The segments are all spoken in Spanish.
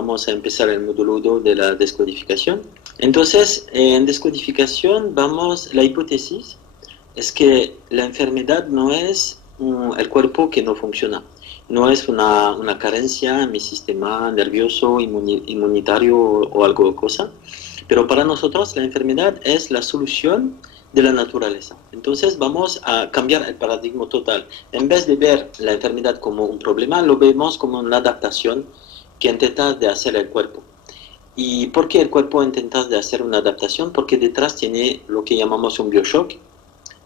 vamos a empezar el módulo 2 de la descodificación. Entonces, en descodificación la hipótesis es que la enfermedad no es el cuerpo que no funciona, no es una carencia en mi sistema nervioso, inmunitario o algo cosa, pero para nosotros la enfermedad es la solución de la naturaleza. Entonces vamos a cambiar el paradigma total. En vez de ver la enfermedad como un problema, lo vemos como una adaptación que intenta de hacer el cuerpo. ¿Y por qué el cuerpo intenta de hacer una adaptación? Porque detrás tiene lo que llamamos un bioshock,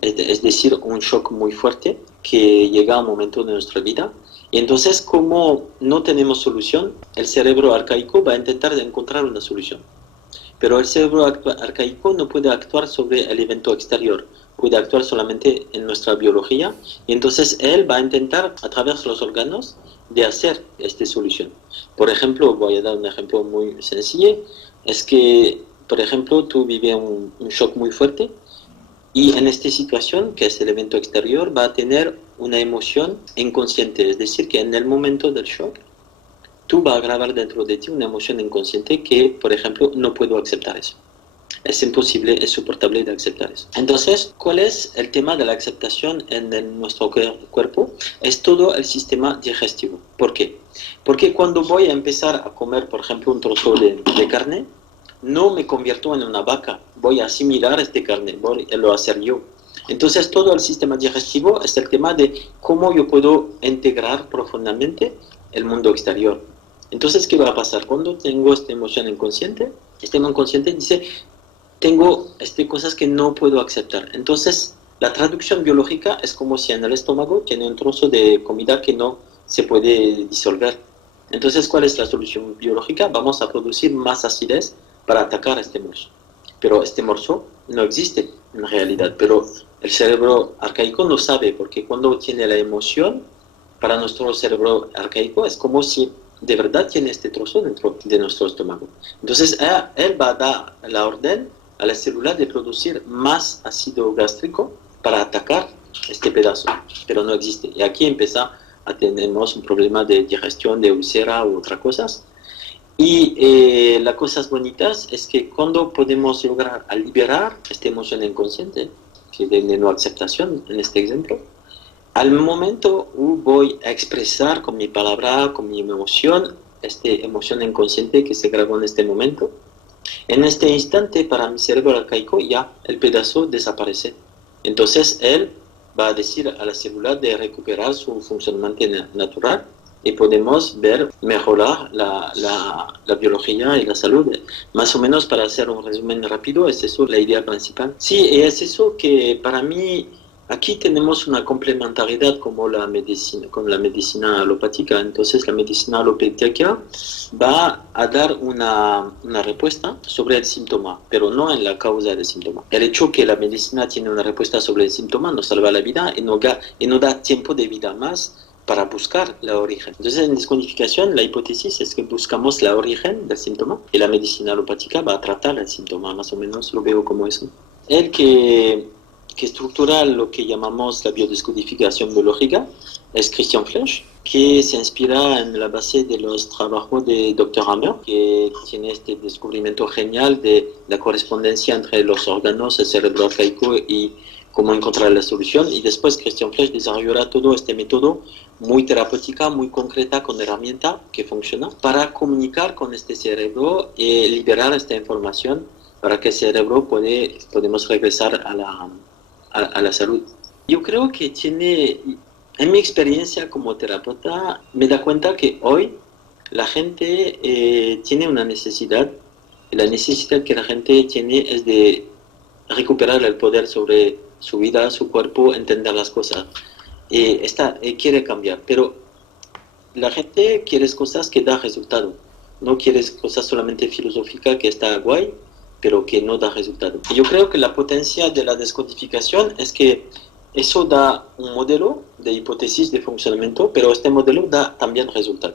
es decir, un shock muy fuerte que llega a un momento de nuestra vida. Y entonces, como no tenemos solución, el cerebro arcaico va a intentar de encontrar una solución. Pero el cerebro arcaico no puede actuar sobre el evento exterior, puede actuar solamente en nuestra biología, y entonces él va a intentar, a través de los órganos, de hacer esta solución. Por ejemplo, voy a dar un ejemplo muy sencillo, es que, por ejemplo, tú vives un shock muy fuerte, y en esta situación, que es el evento exterior, va a tener una emoción inconsciente, es decir, que en el momento del shock, tú vas a grabar dentro de ti una emoción inconsciente que, por ejemplo, no puedo aceptar eso. Es imposible, es insoportable de aceptar eso. Entonces, ¿cuál es el tema de la aceptación en nuestro cuerpo? Es todo el sistema digestivo. ¿Por qué? Porque cuando voy a empezar a comer, por ejemplo, un trozo de carne, no me convierto en una vaca. Voy a asimilar esta carne, voy a lo hacer yo. Entonces, todo el sistema digestivo es el tema de cómo yo puedo integrar profundamente el mundo exterior. Entonces, ¿qué va a pasar? Cuando tengo esta emoción inconsciente, este inconsciente dice, tengo cosas que no puedo aceptar. Entonces, la traducción biológica es como si en el estómago tiene un trozo de comida que no se puede disolver. Entonces, ¿cuál es la solución biológica? Vamos a producir más acidez para atacar este morso. Pero este morso no existe en realidad, pero el cerebro arcaico no sabe, porque cuando tiene la emoción, para nuestro cerebro arcaico es como si de verdad tiene este trozo dentro de nuestro estómago. Entonces, él va a dar la orden a la célula de producir más ácido gástrico para atacar este pedazo, pero no existe. Y aquí empieza a tener un problema de digestión, de úlcera u otras cosas. Y las cosas bonitas es que cuando podemos lograr a liberar esta emoción inconsciente, que es de no aceptación en este ejemplo, al momento voy a expresar con mi palabra, con mi emoción, esta emoción inconsciente que se grabó en este momento. En este instante, para mi cerebro arcaico, ya el pedazo desaparece. Entonces, él va a decir a la célula de recuperar su funcionamiento natural y podemos ver mejorar la biología y la salud. Más o menos, para hacer un resumen rápido, es eso la idea principal. Sí, es eso que para mí... Aquí tenemos una complementariedad con la medicina alopática. Entonces, la medicina alopática va a dar una respuesta sobre el síntoma, pero no en la causa del síntoma. El hecho que la medicina tiene una respuesta sobre el síntoma nos salva la vida y no da tiempo de vida más para buscar la origen. Entonces, en descodificación, la hipótesis es que buscamos la origen del síntoma y la medicina alopática va a tratar el síntoma. Más o menos lo veo como eso. El que estructura lo que llamamos la biodescodificación biológica es Christian Flesch, que se inspira en la base de los trabajos de Dr. Hammer, que tiene este descubrimiento genial de la correspondencia entre los órganos, el cerebro arcaico y cómo encontrar la solución. Y después Christian Flesch desarrollará todo este método muy terapéutica, muy concreta, con herramienta que funciona para comunicar con este cerebro y liberar esta información para que el cerebro podemos regresar a la salud. Yo creo que en mi experiencia como terapeuta, me da cuenta que hoy la gente tiene una necesidad, y la necesidad que la gente tiene es de recuperar el poder sobre su vida, su cuerpo, entender las cosas. Quiere cambiar, pero la gente quiere cosas que dan resultado, no quiere cosas solamente filosóficas que está guay, pero que no da resultado. Yo creo que la potencia de la descodificación es que eso da un modelo de hipótesis de funcionamiento, pero este modelo da también resultado.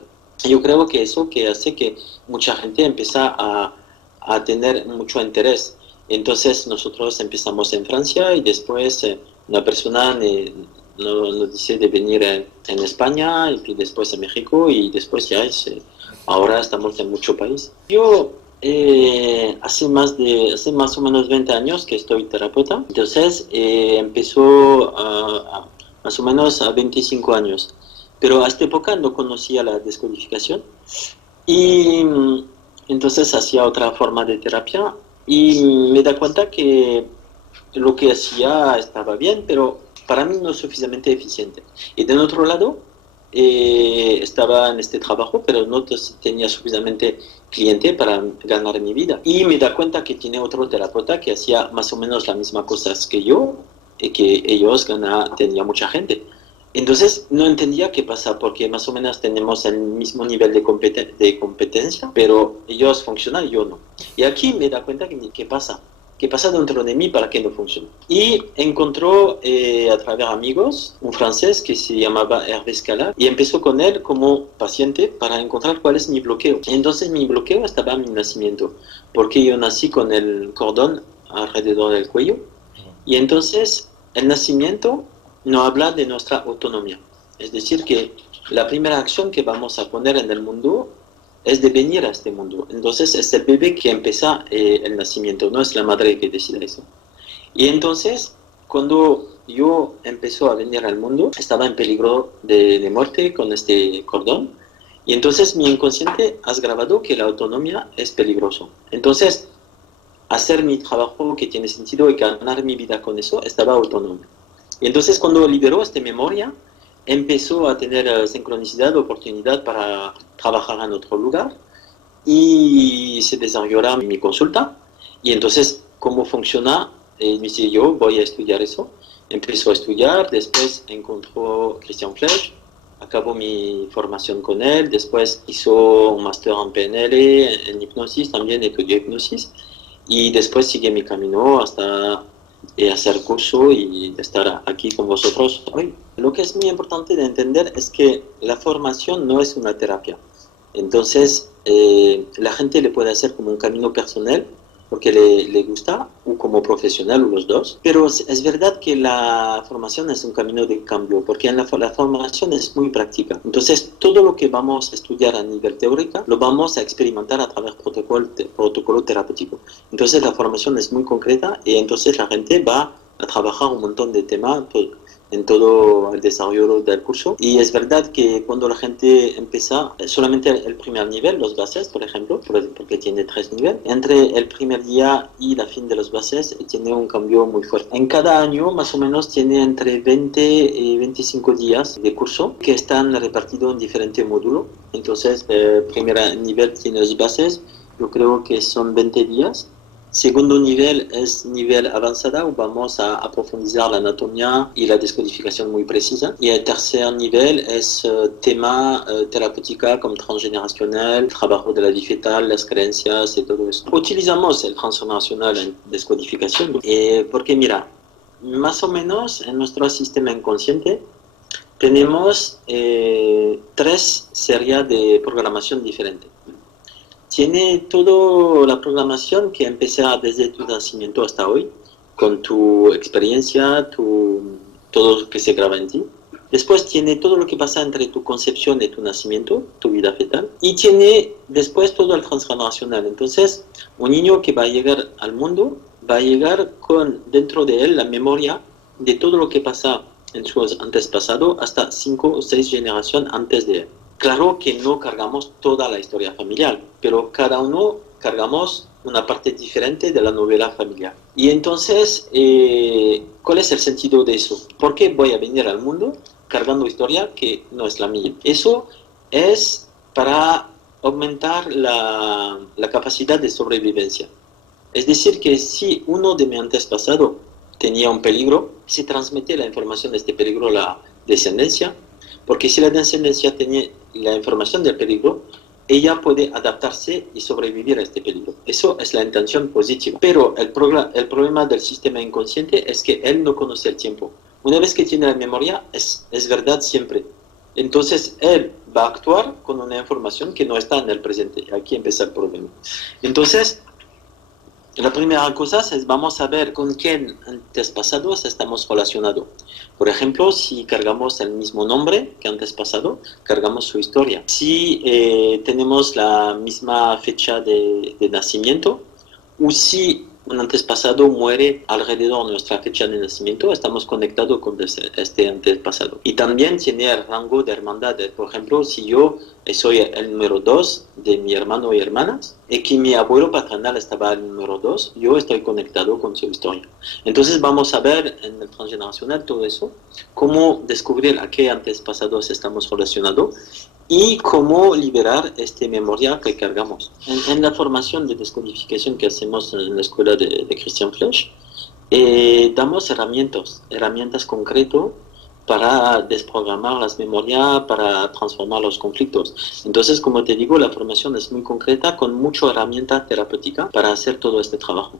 Yo creo que eso que hace que mucha gente empieza a tener mucho interés. Entonces nosotros empezamos en Francia y después una persona nos dice de venir en España y después en México y después ya es Ahora estamos en muchos países. Yo hace más o menos 20 años que estoy terapeuta, entonces empezó más o menos a 25 años. Pero a esta época no conocía la descodificación y entonces hacía otra forma de terapia y me da cuenta que lo que hacía estaba bien, pero para mí no suficientemente eficiente. Y de otro lado, estaba en este trabajo, pero no tenía suficientemente cliente para ganar mi vida. Y me da cuenta que tiene otro terapeuta que hacía más o menos las mismas cosas que yo, y que ellos tenía mucha gente. Entonces no entendía qué pasa, porque más o menos tenemos el mismo nivel de competencia, pero ellos funcionan y yo no. Y aquí me da cuenta que qué pasa. ¿Qué pasa dentro de mí para que no funcione? Y encontró a través de amigos un francés que se llamaba Hervé Scala y empezó con él como paciente para encontrar cuál es mi bloqueo. Entonces mi bloqueo estaba en mi nacimiento, porque yo nací con el cordón alrededor del cuello y entonces el nacimiento nos habla de nuestra autonomía. Es decir, que la primera acción que vamos a poner en el mundo es de venir a este mundo. Entonces es el bebé que empieza el nacimiento, no es la madre que decide eso. Y entonces, cuando yo empezó a venir al mundo, estaba en peligro de muerte con este cordón. Y entonces mi inconsciente has grabado que la autonomía es peligroso. Entonces, hacer mi trabajo que tiene sentido y ganar mi vida con eso, estaba autónomo. Y entonces cuando liberó esta memoria, empezó a tener sincronicidad, oportunidad para trabajar en otro lugar y se desarrolló mi consulta. Y entonces, ¿cómo funciona? Me dice, yo voy a estudiar eso. Empezó a estudiar, después encontró Christian Flesch, acabó mi formación con él, después hizo un máster en PNL, en hipnosis, también estudió hipnosis, y después sigue mi camino hasta hacer curso y estar aquí con vosotros hoy. Lo que es muy importante de entender es que la formación no es una terapia. Entonces, la gente le puede hacer como un camino personal porque le gusta, o como profesional, o los dos. Pero es verdad que la formación es un camino de cambio, porque la formación es muy práctica. Entonces, todo lo que vamos a estudiar a nivel teórico, lo vamos a experimentar a través de protocolo terapéutico. Entonces, la formación es muy concreta y entonces la gente va a trabajar un montón de temas en todo el desarrollo del curso. Y es verdad que cuando la gente empieza, solamente el primer nivel, los bases, por ejemplo, porque tiene 3 niveles, entre el primer día y la fin de los bases tiene un cambio muy fuerte. En cada año, más o menos, tiene entre 20 y 25 días de curso que están repartidos en diferentes módulos. Entonces, el primer nivel tiene los bases, yo creo que son 20 días. Segundo nivel es nivel avanzado, vamos a profundizar la anatomía y la descodificación muy precisa. Y el tercer nivel es tema terapéutica como transgeneracional, trabajo de la vida fetal, las creencias y todo eso. Utilizamos el transformacional en descodificación porque mira, más o menos en nuestro sistema inconsciente tenemos 3 series de programación diferentes. Tiene toda la programación que empieza desde tu nacimiento hasta hoy, con tu experiencia, todo lo que se graba en ti. Después tiene todo lo que pasa entre tu concepción y tu nacimiento, tu vida fetal. Y tiene después todo el transgeneracional. Entonces, un niño que va a llegar al mundo, va a llegar con dentro de él la memoria de todo lo que pasa en su antepasado hasta 5 o 6 generaciones antes de él. Claro que no cargamos toda la historia familiar, pero cada uno cargamos una parte diferente de la novela familiar. Y entonces, ¿cuál es el sentido de eso? ¿Por qué voy a venir al mundo cargando historia que no es la mía? Eso es para aumentar la capacidad de sobrevivencia. Es decir, que si uno de mi antepasado tenía un peligro, se transmite la información de este peligro a la descendencia, porque si la descendencia tiene la información del peligro, ella puede adaptarse y sobrevivir a este peligro. Eso es la intención positiva. Pero el problema del sistema inconsciente es que él no conoce el tiempo. Una vez que tiene la memoria, es verdad siempre. Entonces, él va a actuar con una información que no está en el presente. Aquí empieza el problema. Entonces, La primera cosa es vamos a ver con quién antes pasados estamos relacionados. Por ejemplo, si cargamos el mismo nombre que antes pasado, cargamos su historia. Si tenemos la misma fecha de nacimiento, o si un antepasado muere alrededor de nuestra fecha de nacimiento, estamos conectados con este antepasado. Y también tiene el rango de hermandad. Por ejemplo, si yo soy el número 2 de mi hermano y hermanas, y que mi abuelo paternal estaba el número 2, yo estoy conectado con su historia. Entonces vamos a ver en el transgeneracional todo eso, cómo descubrir a qué antepasados estamos relacionados y cómo liberar esta memoria que cargamos. En la formación de descodificación que hacemos en la escuela de Christian Flesch, damos herramientas concretas para desprogramar las memorias, para transformar los conflictos. Entonces, como te digo, la formación es muy concreta, con mucha herramienta terapéutica para hacer todo este trabajo.